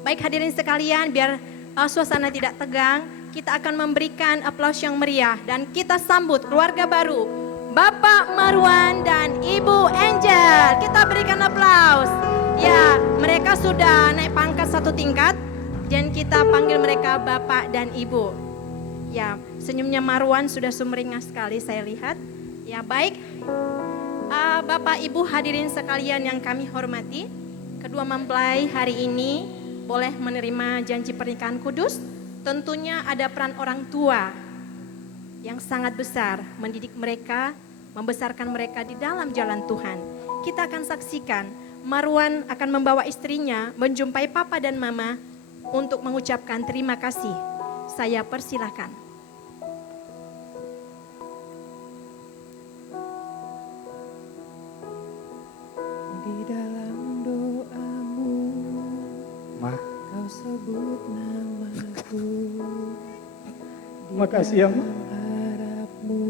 Baik hadirin sekalian, biar suasana tidak tegang, kita akan memberikan aplaus yang meriah dan kita sambut keluarga baru, Bapak Marwan dan Ibu Angel. Kita berikan aplaus. Ya, mereka sudah naik pangkat 1 tingkat dan kita panggil mereka Bapak dan Ibu. Ya, senyumnya Marwan sudah sumringah sekali saya lihat. Ya, baik. Bapak Ibu hadirin sekalian yang kami hormati, kedua mempelai hari ini boleh menerima janji pernikahan kudus. Tentunya ada peran orang tua yang sangat besar mendidik mereka, membesarkan mereka di dalam jalan Tuhan. Kita akan saksikan Marwan akan membawa istrinya menjumpai papa dan mama untuk mengucapkan terima kasih. Saya persilahkan. Di dalam doamu, kau sebut namaku. Makasih ya, Ma. Harapmu,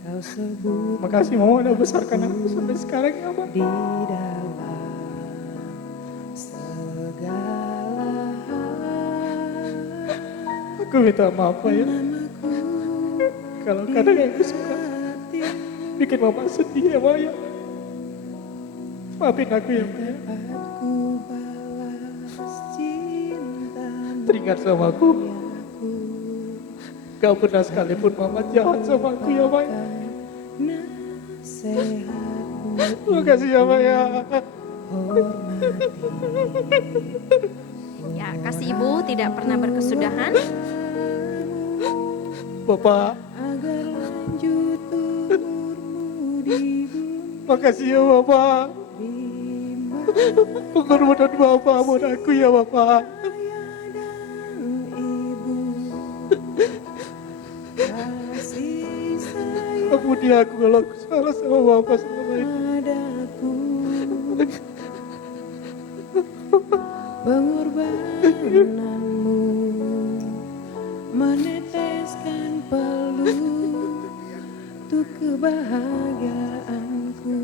kau sebut. Makasih Mama udah besarkan aku sampai sekarang ya, Ma. Di dalam segala hal, Aku minta maaf ya. namaku Kalau kadang aku suka bikin Mama sedih ya, Ma ya. Maafin aku ya, Ma ya. aku balas cintamu. Teringat sama aku. Gak pernah sekalipun Mama jahat sama aku ya, Ma ya. Nasihatmu Terima kasih ya, Ma ya. hormati. Ya, kasih Ibu tidak pernah berkesudahan. Bapak, Agar lanjut umurmu di bumi, makasih ya Bapak. Pengorbanan Bapak buat aku ya Bapak. dan ibu. Kasih sayang Ampuni aku kalau aku salah sama Bapak selama ini. padaku, pengorbananmu meneteskan peluh untuk kebahagiaanku.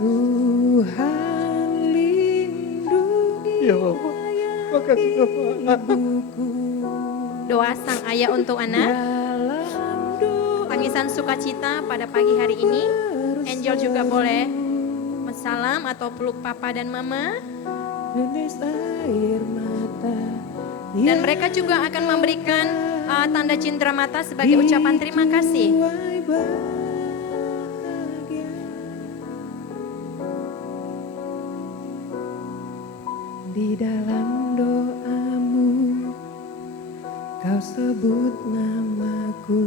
Tuhan lindungi Ya Bapak, makasih Bapak. ibuku. Doa sang ayah untuk anak. Dalam doa Tangisan sukacita pada pagi hari ini. Angel juga boleh salam atau peluk papa dan mama. netes air mata. Dan mereka juga akan memberikan tanda cindera mata sebagai ucapan terima kasih. Tuai bahagia. Di dalam doamu, kau sebut namaku.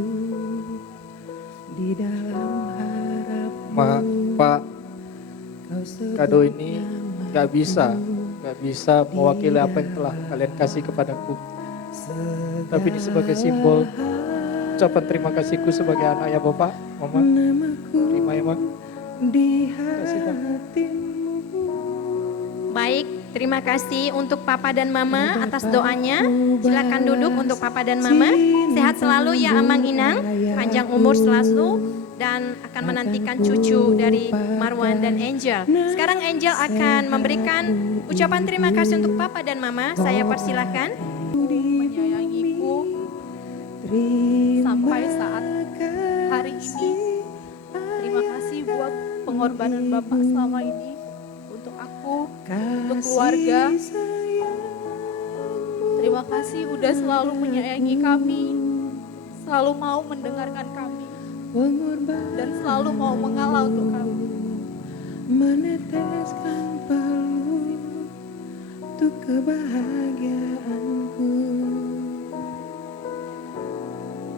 Di dalam harapmu, Ma, Pak, kau sebut kado ini namaku. gak bisa mewakili apa yang telah kalian kasih kepadaku. Tapi ini sebagai simbol ucapan terima kasihku sebagai anak ya Bapak, Mama. Terima ya, Ma. Di Kasih, Pak. hatimu. Baik, terima kasih untuk papa dan mama atas doanya. Silakan duduk untuk papa dan mama. Sehat selalu ya Amang Inang, panjang umur selalu dan akan menantikan cucu dari Marwan dan Angel. Sekarang Angel akan memberikan ucapan terima kasih untuk papa dan mama. Saya persilahkan. Menyayangiku sampai saat hari ini. Terima kasih buat pengorbanan Bapak selama ini untuk aku, untuk keluarga. Terima kasih udah selalu menyayangi kami, selalu mau mendengarkan kami, dan selalu mau mengalah untuk kami. Meneteskan peluh untuk kebahagiaanku.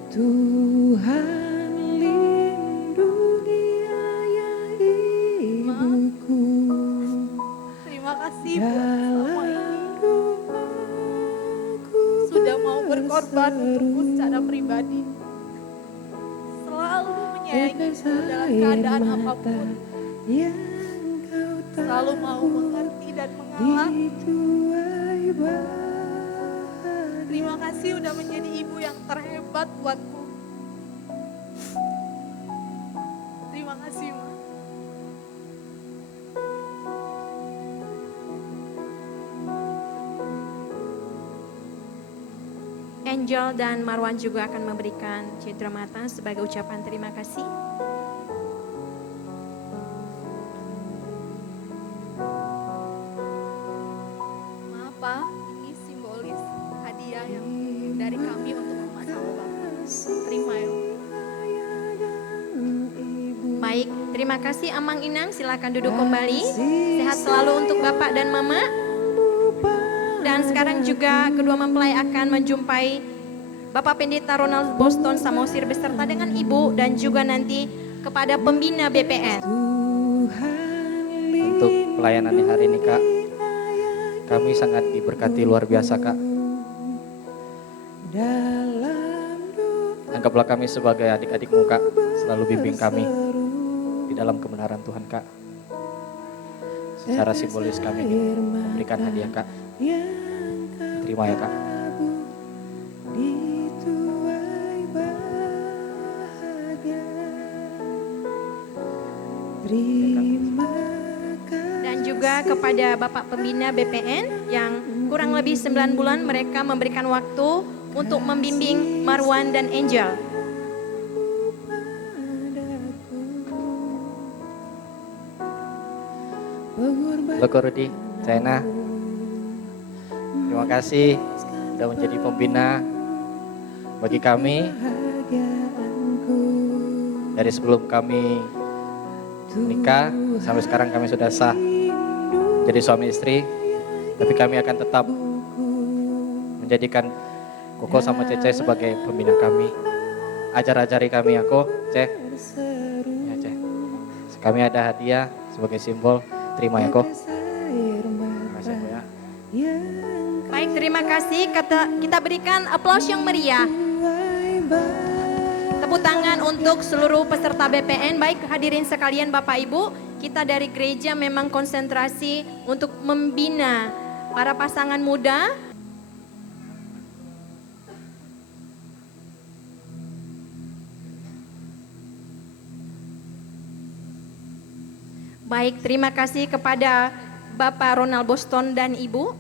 Tuhan lindungi ayah ibuku. Terima kasih buat selama ini Dalam doaku sudah mau berkorban untukku berseru. secara pribadi. Selalu menyayangiku Tetes dalam air keadaan mata apapun. yang kau Selalu mau tahu mengerti dan mengalah. dituai bahagia. Terima kasih udah menjadi ibu yang terhebat buatku. Terima kasih, Ma. Angel dan Marwan juga akan memberikan citra mata sebagai ucapan terima kasih. Maaf Pak, ini simbolis hadiah yang dari kami untuk Mama sama Bapak. Terima ya. Baik, terima kasih Amang Inang, silakan duduk kembali. Sehat selalu untuk Bapak dan Mama. Dan sekarang juga kedua mempelai akan menjumpai Bapak Pendeta Ronald Boston Samosir beserta dengan Ibu dan juga nanti kepada pembina BPN. Untuk pelayanan hari ini Kak, kami sangat diberkati luar biasa Kak. Anggaplah kami sebagai adik-adikmu Kak, selalu bimbing kami di dalam kebenaran Tuhan Kak. Secara simbolis kami memberikan hadiah Kak. Terima ya Kak. Dan juga kepada Bapak Pembina BPN yang kurang lebih 9 bulan mereka memberikan waktu untuk membimbing Marwan dan Angel. Loko Rudi, China, terima kasih sudah menjadi pembina bagi kami. Dari sebelum kami menikah sampai sekarang kami sudah sah jadi suami istri, tapi kami akan tetap menjadikan Koko sama Cece sebagai pembina kami. Ajar-ajari kami aku, Ceh. Ya, Ceh. Kami ada hadiah sebagai simbol. Terima ya, Ko. Terima kasih, Ko, ya. Baik, terima kasih. Kita berikan aplaus yang meriah. Tepuk tangan untuk seluruh peserta BPN. Baik, hadirin sekalian Bapak Ibu, kita dari gereja memang konsentrasi untuk membina para pasangan muda. Baik, terima kasih kepada Bapak Ronald Boston dan Ibu.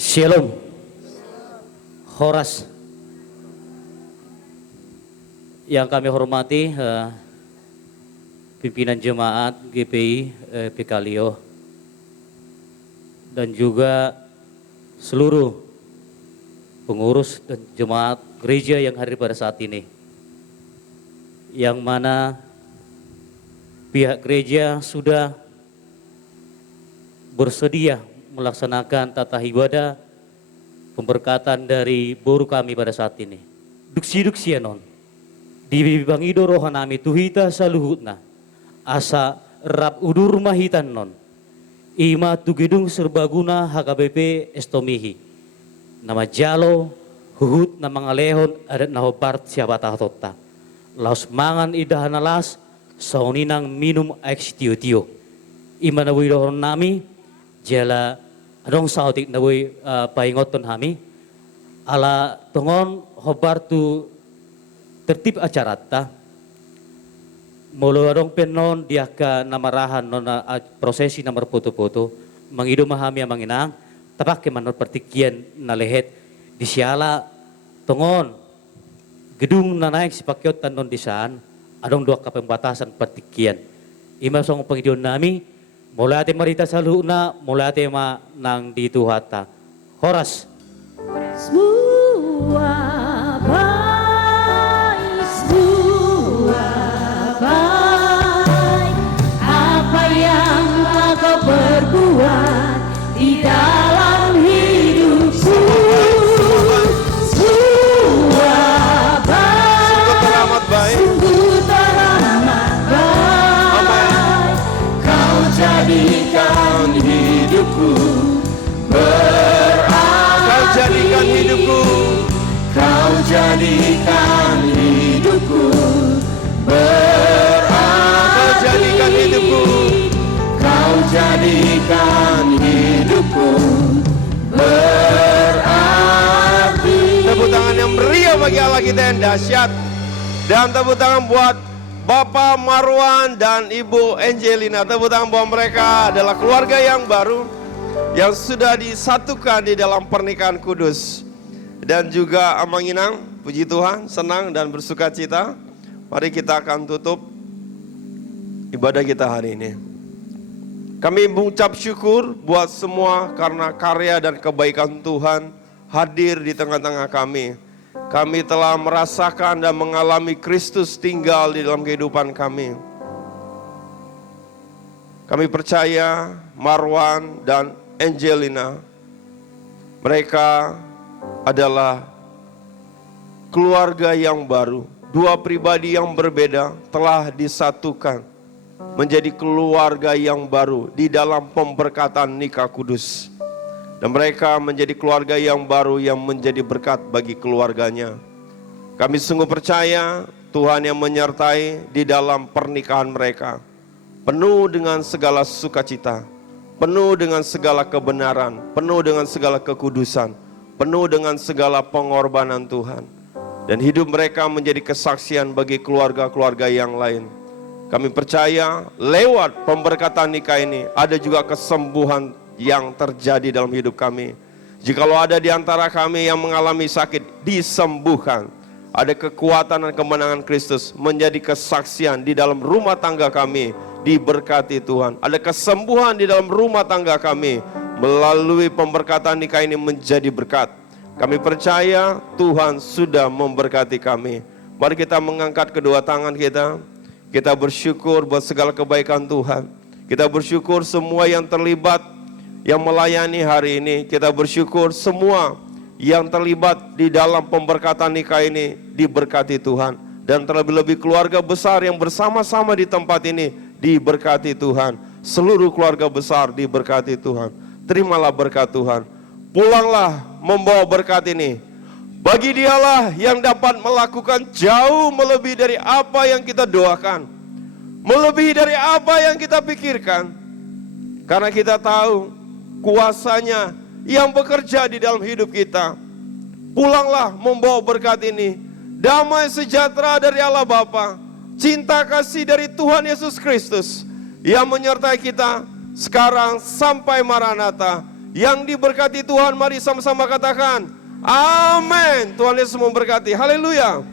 Shalom. Horas. Yang kami hormati pimpinan jemaat GPI Pekalio dan juga seluruh pengurus dan jemaat gereja yang hadir pada saat ini. Yang mana pihak gereja sudah bersedia melaksanakan tata ibadah pemberkatan dari boru kami pada saat ini. Duksi-duksi anon. Di bangido rohanami tuhita saluhutna. Asa rap udur mahitan non. Ima tugidung serbaguna HKBP estomihi. Nama jalo huhut na mga lehon adat na hobart siapa tahotota. Laos mangan idahan alas sauninang minum aix tio-tio. Ima na widohon nami jala adong sautik na way paingoton kami ala tongon hobartu tertib acara ta molo adong penon dia ka namarahan non prosesi namar foto-foto mangido mahami ang manginang tapak ke manot partikian na lehet di siala tongon gedung na naik sipakyot tanon di saan adong dua ka pembatasan partikian ima song pangidion nami mulai ate marita sa luna, mulai ate ma nang dito hata. Horas. Apa yang kau perbuat di dalam hidupku. Sungguh teramat baik. Kau jadikan hidupku berarti. Kau jadikan hidupku. Kau jadikan hidupku berarti. Kau jadikan hidupku. Kau jadikan hidupku berarti. Tepuk tangan yang meriah bagi Allah kita yang dahsyat. Dan tepuk tangan buat Bapak Marwan dan Ibu Angelina. Tepuk tangan buat mereka adalah keluarga yang baru. yang sudah disatukan di dalam pernikahan kudus. Dan juga Amanginang, puji Tuhan, senang dan bersuka cita. Mari kita akan tutup ibadah kita hari ini. Kami mengucap syukur buat semua karena karya dan kebaikan Tuhan hadir di tengah-tengah kami. Kami telah merasakan dan mengalami Kristus tinggal di dalam kehidupan kami. Kami percaya Marwan dan Angelina, mereka adalah keluarga yang baru. Dua pribadi yang berbeda telah disatukan menjadi keluarga yang baru di dalam pemberkatan nikah kudus. Dan mereka menjadi keluarga yang baru yang menjadi berkat bagi keluarganya. Kami sungguh percaya Tuhan yang menyertai di dalam pernikahan mereka. Penuh dengan segala sukacita, penuh dengan segala kebenaran, penuh dengan segala kekudusan, penuh dengan segala pengorbanan Tuhan. Dan hidup mereka menjadi kesaksian bagi keluarga-keluarga yang lain. Kami percaya lewat pemberkatan nikah ini ada juga kesembuhan yang terjadi dalam hidup kami. Jikalau ada di antara kami yang mengalami sakit, disembuhkan. Ada kekuatan dan kemenangan Kristus menjadi kesaksian di dalam rumah tangga kami, diberkati Tuhan. Ada kesembuhan di dalam rumah tangga kami melalui pemberkatan nikah ini menjadi berkat. Kami percaya Tuhan sudah memberkati kami. Mari kita mengangkat kedua tangan kita. Kita bersyukur buat segala kebaikan Tuhan. Kita bersyukur semua yang terlibat, yang melayani hari ini. Kita bersyukur semua yang terlibat di dalam pemberkatan nikah ini diberkati Tuhan. Dan terlebih-lebih keluarga besar yang bersama-sama di tempat ini diberkati Tuhan. Seluruh keluarga besar diberkati Tuhan. Terimalah berkat Tuhan. Pulanglah membawa berkat ini. Bagi dialah yang dapat melakukan jauh melebihi dari apa yang kita doakan, melebihi dari apa yang kita pikirkan. Karena kita tahu kuasanya yang bekerja di dalam hidup kita. Pulanglah membawa berkat ini. Damai sejahtera dari Allah Bapa, cinta kasih dari Tuhan Yesus Kristus yang menyertai kita sekarang sampai Maranatha. Yang diberkati Tuhan, mari sama-sama katakan amin. Tuhan Yesus memberkati. Haleluya.